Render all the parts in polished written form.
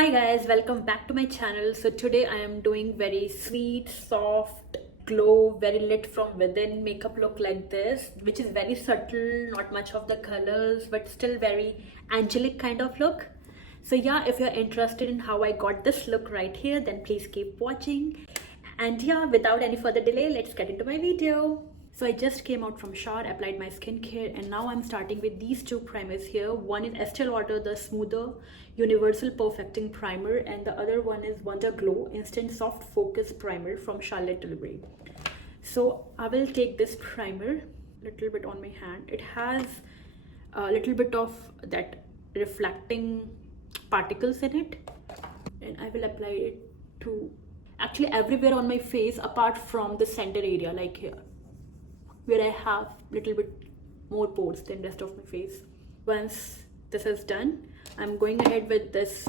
Hi guys, welcome back to my channel. So today I am doing very sweet, soft, glow, very lit from within makeup look like this, which is very subtle, not much of the colors, but still very angelic kind of look. So yeah, if you're interested in how I got this look right here, then please keep watching. And yeah, without any further delay, let's get into my video. So I just came out from shower, applied my skincare, and now I'm starting with these two primers here. One is Estee Lauder, the Smoother Universal Perfecting Primer, and the other one is Wonder Glow Instant Soft Focus Primer from Charlotte Tilbury. So I will take this primer, little bit on my hand. It has a little bit of that reflecting particles in it, and I will apply it to actually everywhere on my face apart from the center area, like here, where I have little bit more pores than rest of my face. Once this is done, I'm going ahead with this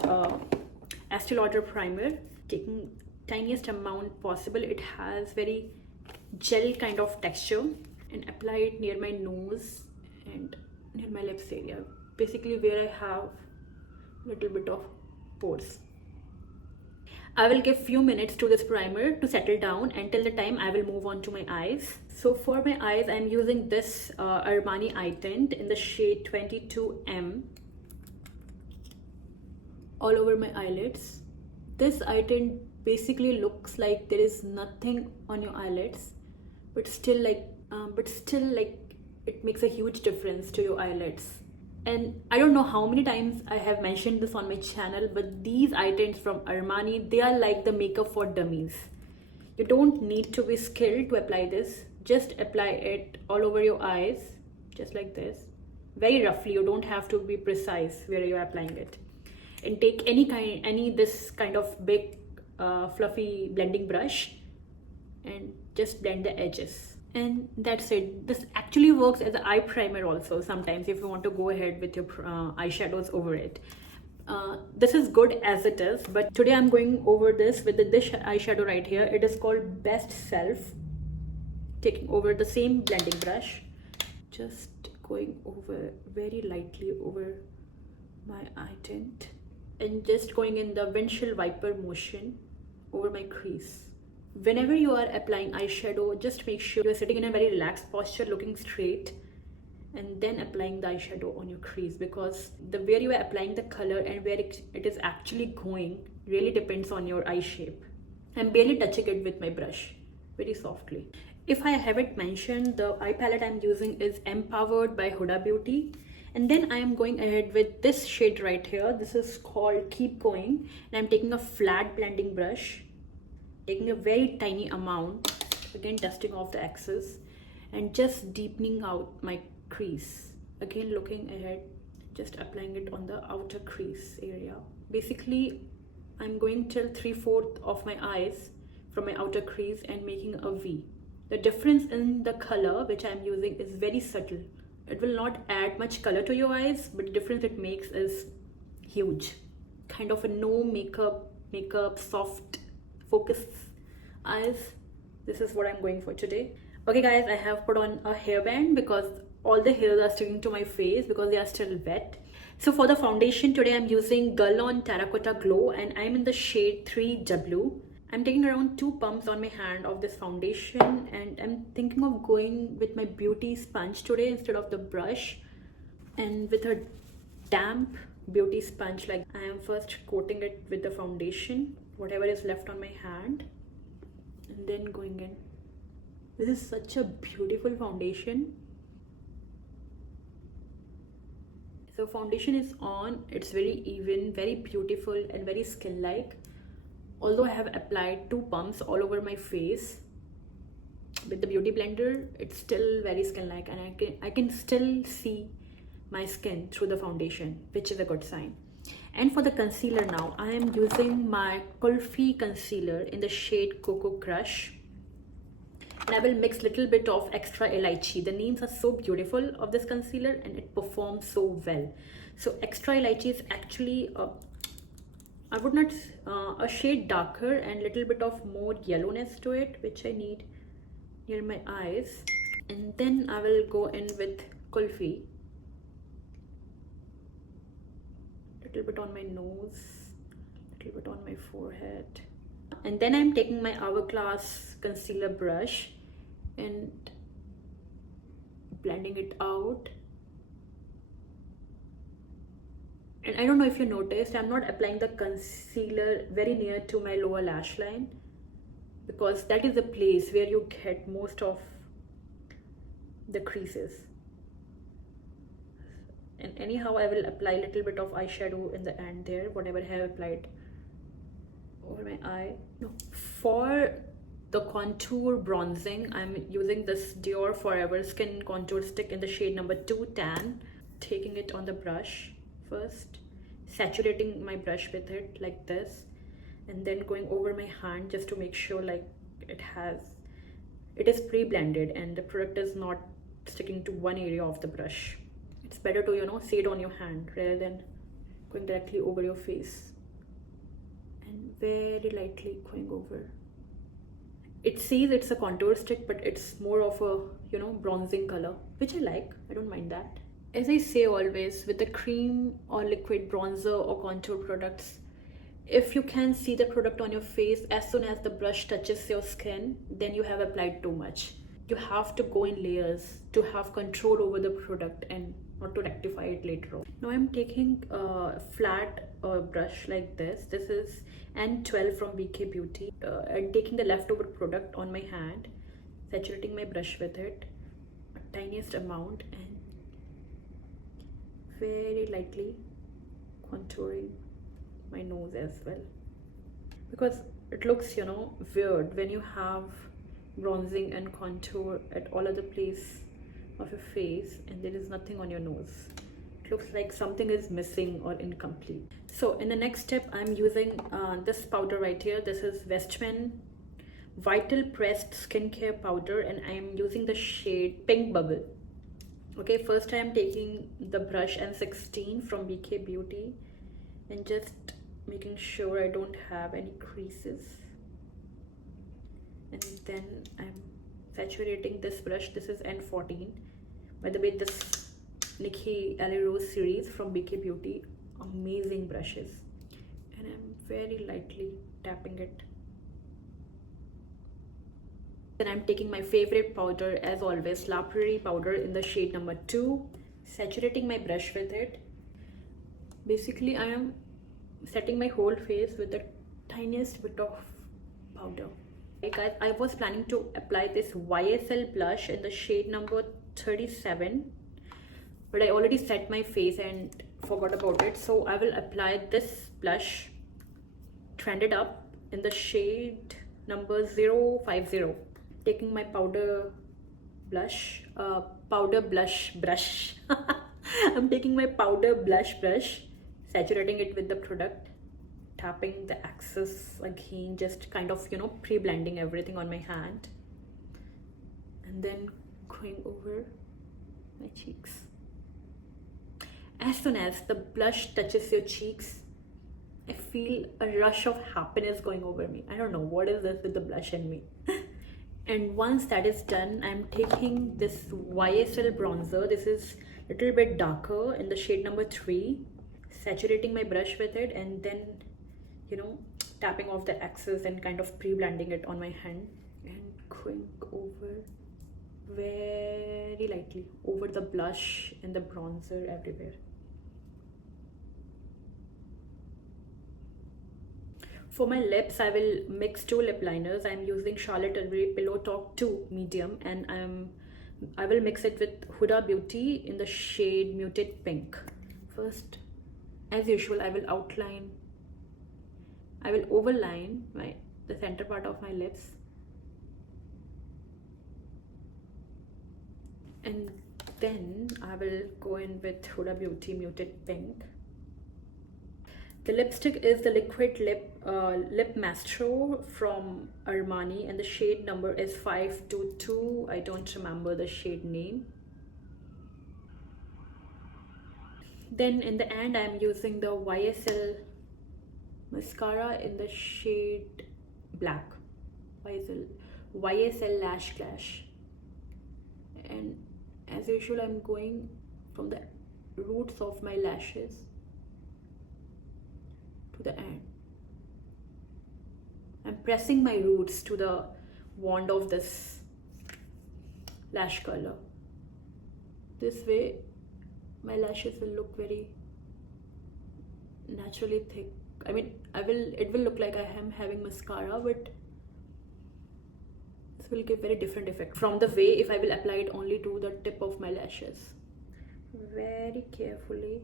Estee Lauder primer, taking tiniest amount possible. It has very gel kind of texture, and apply it near my nose and near my lips area, basically where I have little bit of pores. I will give few minutes to this primer to settle down. Until the time I will move on to my eyes. So for my eyes, I'm using this Armani eye tint in the shade 22M all over my eyelids. This eye tint basically looks like there is nothing on your eyelids, but still like it makes a huge difference to your eyelids. And I don't know how many times I have mentioned this on my channel, but these eye tints from Armani, they are like the makeup for dummies. You don't need to be skilled to apply this. Just apply it all over your eyes, just like this. Very roughly, you don't have to be precise where you're applying it. And take this kind of big fluffy blending brush and just blend the edges. And that's it. This actually works as an eye primer also sometimes if you want to go ahead with your eyeshadows over it. This is good as it is, but today I'm going over this with this eyeshadow right here. It is called Best Self. Taking over the same blending brush, just going over very lightly over my eye tint, and just going in the windshield wiper motion over my crease. Whenever you are applying eyeshadow, just make sure you're sitting in a very relaxed posture, looking straight, and then applying the eyeshadow on your crease, because the where you are applying the color and where it is actually going really depends on your eye shape. I'm barely touching it with my brush, very softly. If I haven't mentioned, the eye palette I'm using is Empowered by Huda Beauty. And then I am going ahead with this shade right here. This is called Keep Going, and I'm taking a flat blending brush, taking a very tiny amount, again dusting off the excess, and just deepening out my crease. Again looking ahead, just applying it on the outer crease area. Basically, I'm going till 3/4 of my eyes from my outer crease and making a V. The difference in the color which I'm using is very subtle. It will not add much color to your eyes, but the difference it makes is huge. Kind of a no makeup soft focus eyes. This is what I'm going for today. Okay guys, I have put on a hairband because all the hairs are sticking to my face because they are still wet. So for the foundation today, I'm using Guerlain Terracotta Glow, and I'm in the shade 3W. I'm taking around 2 pumps on my hand of this foundation, and I'm thinking of going with my beauty sponge today instead of the brush, and with a damp beauty sponge. Like, I am first coating it with the foundation, whatever is left on my hand, and then going in. This is such a beautiful foundation. So foundation is on, it's very even, very beautiful, and very skin-like. Although I have applied 2 pumps all over my face with the beauty blender, it's still very skin-like, and I can still see my skin through the foundation, which is a good sign. And for the concealer now, I am using my Kulfi Concealer in the shade Coco Crush. And I will mix little bit of Extra Elachi. The names are so beautiful of this concealer, and it performs so well. So Extra Elachi is actually I would not a shade darker and little bit of more yellowness to it, which I need near my eyes. And then I will go in with Kulfi, little bit on my nose, little bit on my forehead. And then I'm taking my Hourglass concealer brush and blending it out. And I don't know if you noticed, I'm not applying the concealer very near to my lower lash line, because that is the place where you get most of the creases. And anyhow, I will apply a little bit of eyeshadow in the end there, whatever I have applied over my eye. No, for the contour bronzing, I'm using this Dior Forever Skin Contour Stick in the shade number 2 Tan. Taking it on the brush first, saturating my brush with it like this, and then going over my hand just to make sure like it is pre-blended and the product is not sticking to one area of the brush. It's better to, you know, see it on your hand rather than going directly over your face. And very lightly going over. It says it's a contour stick, but it's more of a, you know, bronzing color, which I like. I don't mind that. As I say always, with the cream or liquid bronzer or contour products, if you can see the product on your face as soon as the brush touches your skin, then you have applied too much. You have to go in layers to have control over the product and not to rectify it later on. Now I'm taking a flat brush like this. This is N12 from BK Beauty. And taking the leftover product on my hand, saturating my brush with it, a tiniest amount, and very lightly contouring my nose as well, because it looks, you know, weird when you have bronzing and contour at all other place of your face and there is nothing on your nose. It looks like something is missing or incomplete. So in the next step, I'm using this powder right here. This is Westman Vital Pressed Skincare Powder, and I am using the shade Pink Bubble. Okay, first I am taking the brush N16 from BK Beauty and just making sure I don't have any creases. And then I'm saturating this brush. This is N14. By the way, this Nikkie Rose series from BK Beauty, amazing brushes. And I'm very lightly tapping it. Then I'm taking my favorite powder as always, La Prairie powder in the shade number 2, saturating my brush with it. Basically, I am setting my whole face with the tiniest bit of powder. Hey guys, I was planning to apply this YSL blush in the shade number 37, but I already set my face and forgot about it. So I will apply this blush, Trended Up, in the shade number 050. Taking my powder blush brush. I'm taking my powder blush brush, saturating it with the product, tapping the axis again, just kind of, you know, pre-blending everything on my hand, and then going over my cheeks. As soon as the blush touches your cheeks, I feel a rush of happiness going over me. I don't know what is this with the blush in me. And once that is done, I'm taking this YSL bronzer. This is a little bit darker in the shade number 3, saturating my brush with it, and then, you know, tapping off the excess and kind of pre-blending it on my hand and going over very lightly over the blush and the bronzer everywhere. For my lips, I will mix 2 lip liners. I'm using Charlotte Tilbury Pillow Talk 2 medium, and I will mix it with Huda Beauty in the shade Muted Pink. First, as usual, I will overline the center part of my lips, and then I will go in with Huda Beauty Muted Pink. The lipstick is the liquid Lip Mastero from Armani, and the shade number is 522. I don't remember the shade name. Then in the end, I'm using the YSL mascara in the shade Black. YSL Lash Clash. And as usual, I'm going from the roots of my lashes to the end, pressing my roots to the wand of this lash curler. This way my lashes will look very naturally thick. I mean, it will look like I am having mascara, but this will give very different effect from the way if I will apply it only to the tip of my lashes. Very carefully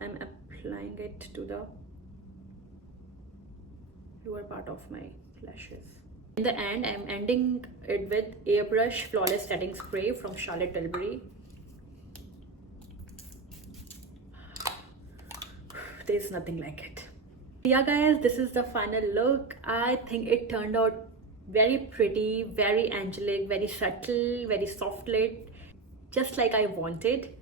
I'm applying it to the lower part of my lashes. In the end, I'm ending it with Airbrush Flawless Setting Spray from Charlotte Tilbury. There's nothing like it. Yeah guys, this is the final look. I think it turned out very pretty, very angelic, very subtle, very soft lit, just like I wanted.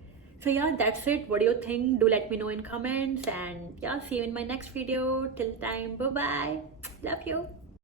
So yeah, that's it. What do you think? Do let me know in comments, and yeah, see you in my next video. Till time, bye bye. Love you.